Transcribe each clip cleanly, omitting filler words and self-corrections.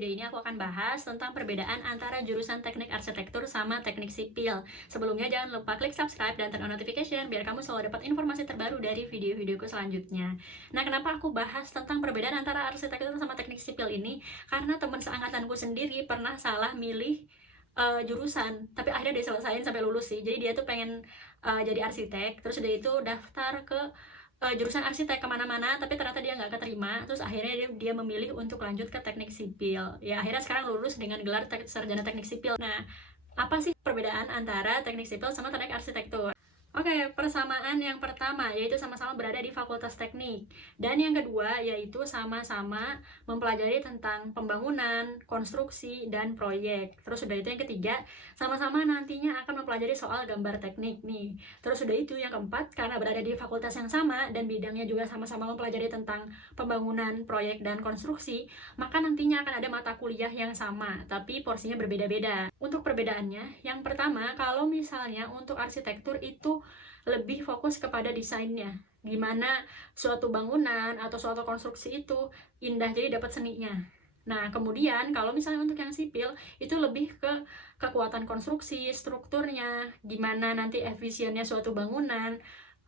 video ini aku akan bahas tentang perbedaan antara jurusan teknik arsitektur sama teknik sipil. Sebelumnya jangan lupa klik subscribe dan turn on notification biar kamu selalu dapat informasi terbaru dari video-videoku selanjutnya. Nah, kenapa aku bahas tentang perbedaan antara arsitektur sama teknik sipil ini? Karena teman seangkatanku sendiri pernah salah milih jurusan, tapi akhirnya dia selesain sampai lulus sih. Jadi dia tuh pengen jadi arsitek, terus udah itu daftar ke jurusan arsitek kemana-mana, tapi ternyata dia nggak keterima. Terus akhirnya dia memilih untuk lanjut ke teknik sipil. Ya akhirnya sekarang lulus dengan gelar sarjana teknik sipil. Nah, apa sih perbedaan antara teknik sipil sama teknik arsitektur? Oke, persamaan yang pertama yaitu sama-sama berada di fakultas teknik. Dan yang kedua yaitu sama-sama mempelajari tentang pembangunan, konstruksi, dan proyek. Terus udah itu yang ketiga, sama-sama nantinya akan mempelajari soal gambar teknik nih. Terus udah itu yang keempat, karena berada di fakultas yang sama dan bidangnya juga sama-sama mempelajari tentang pembangunan, proyek, dan konstruksi, maka nantinya akan ada mata kuliah yang sama, tapi porsinya berbeda-beda. Untuk perbedaannya, yang pertama, kalau misalnya untuk arsitektur itu lebih fokus kepada desainnya, gimana suatu bangunan atau suatu konstruksi itu indah, jadi dapat seninya. Nah, kemudian kalau misalnya untuk yang sipil itu lebih ke kekuatan konstruksi, strukturnya, gimana nanti efisiennya suatu bangunan,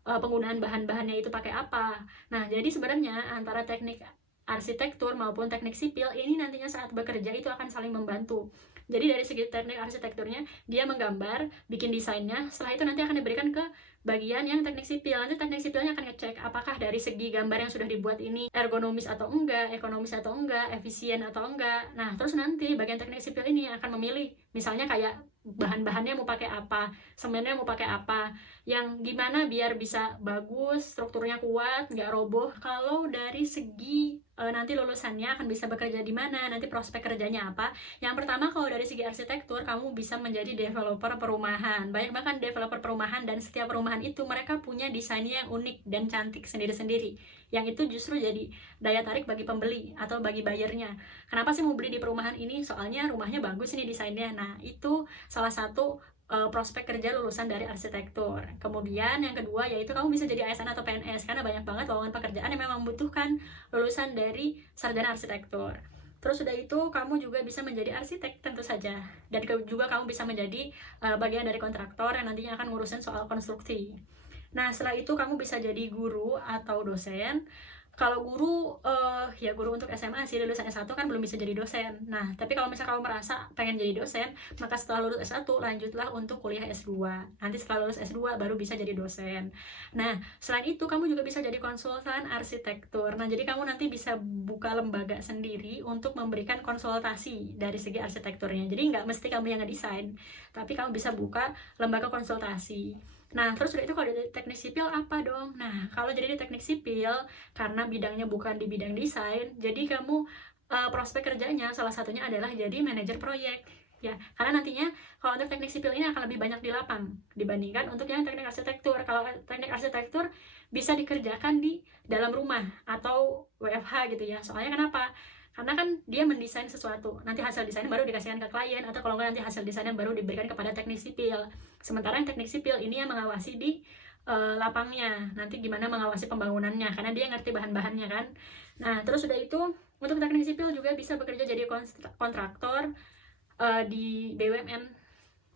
penggunaan bahan-bahannya itu pakai apa. Nah, jadi sebenarnya antara teknik arsitektur maupun teknik sipil ini nantinya saat bekerja itu akan saling membantu. Jadi dari segi teknik arsitekturnya dia menggambar, bikin desainnya, setelah itu nanti akan diberikan ke bagian yang teknik sipil. Nanti teknik sipilnya akan ngecek apakah dari segi gambar yang sudah dibuat ini ergonomis atau enggak, ekonomis atau enggak, efisien atau enggak. Nah, terus nanti bagian teknik sipil ini akan memilih, misalnya kayak bahan-bahannya mau pakai apa, semennya mau pakai apa, yang gimana biar bisa bagus, strukturnya kuat, nggak roboh. Kalau dari segi nanti lulusannya akan bisa bekerja di mana, nanti prospek kerjanya apa. Yang pertama, kalau dari segi arsitektur, kamu bisa menjadi developer perumahan. Banyak bahkan developer perumahan, dan setiap perumahan itu mereka punya desainnya yang unik dan cantik sendiri-sendiri. Yang itu justru jadi daya tarik bagi pembeli atau bagi buyernya. Kenapa sih mau beli di perumahan ini? Soalnya rumahnya bagus ini desainnya. Nah, itu salah satu prospek kerja lulusan dari arsitektur. Kemudian yang kedua yaitu kamu bisa jadi ASN atau PNS, karena banyak banget lowongan pekerjaan yang memang membutuhkan lulusan dari sarjana arsitektur. Terus udah itu kamu juga bisa menjadi arsitek tentu saja, dan juga kamu bisa menjadi bagian dari kontraktor yang nantinya akan ngurusin soal konstruksi. Nah, setelah itu kamu bisa jadi guru atau dosen. Kalau guru, ya guru untuk SMA sih, lulusan S1 kan belum bisa jadi dosen. Nah, tapi kalau misalnya kamu merasa pengen jadi dosen, maka setelah lulus S1, lanjutlah untuk kuliah S2. Nanti setelah lulus S2, baru bisa jadi dosen. Nah, selain itu, kamu juga bisa jadi konsultan arsitektur. Nah, jadi kamu nanti bisa buka lembaga sendiri untuk memberikan konsultasi dari segi arsitekturnya. Jadi nggak mesti kamu yang ngedesain, tapi kamu bisa buka lembaga konsultasi. Nah, terus udah itu kalau di teknik sipil apa dong? Nah, kalau jadi di teknik sipil, karena bidangnya bukan di bidang desain, jadi kamu prospek kerjanya salah satunya adalah jadi manajer proyek. Ya, karena nantinya kalau untuk teknik sipil ini akan lebih banyak di lapang dibandingkan untuk yang teknik arsitektur. Kalau teknik arsitektur bisa dikerjakan di dalam rumah atau WFH gitu ya. Soalnya kenapa? Karena kan dia mendesain sesuatu, nanti hasil desain baru dikasihkan ke klien, atau kalau enggak nanti hasil desainnya baru diberikan kepada teknik sipil. Sementara yang teknik sipil ini yang mengawasi di lapangnya, nanti gimana mengawasi pembangunannya, karena dia ngerti bahan-bahannya kan. Nah, terus udah itu untuk teknik sipil juga bisa bekerja jadi kontraktor di BUMN.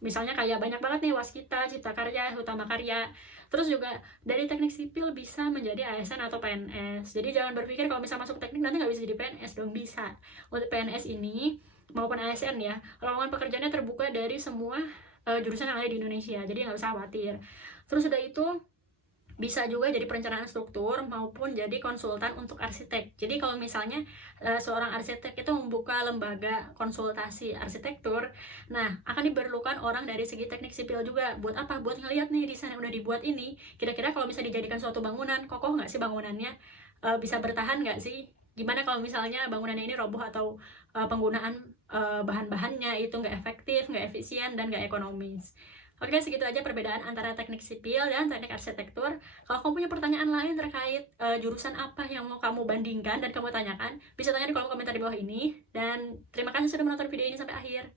Misalnya kayak banyak banget nih Waskita, Cipta Karya, Utama Karya. Terus juga dari teknik sipil bisa menjadi ASN atau PNS. Jadi jangan berpikir kalau misalnya masuk teknik nanti nggak bisa jadi PNS dong, bisa. Untuk PNS ini maupun ASN ya, lowongan pekerjaannya terbuka dari semua jurusan yang ada di Indonesia. Jadi nggak usah khawatir. Terus udah itu bisa juga jadi perencanaan struktur maupun jadi konsultan untuk arsitek. Jadi kalau misalnya seorang arsitek itu membuka lembaga konsultasi arsitektur, nah akan diperlukan orang dari segi teknik sipil juga. Buat apa? Buat ngeliat nih desain yang udah dibuat ini, kira-kira kalau bisa dijadikan suatu bangunan, kokoh nggak sih bangunannya, bisa bertahan nggak sih? Gimana kalau misalnya bangunannya ini roboh atau penggunaan bahan-bahannya itu nggak efektif, nggak efisien, dan nggak ekonomis. Oke, segitu aja perbedaan antara teknik sipil dan teknik arsitektur. Kalau kamu punya pertanyaan lain terkait jurusan apa yang mau kamu bandingkan dan kamu tanyakan, bisa tanya di kolom komentar di bawah ini. Dan terima kasih sudah menonton video ini sampai akhir.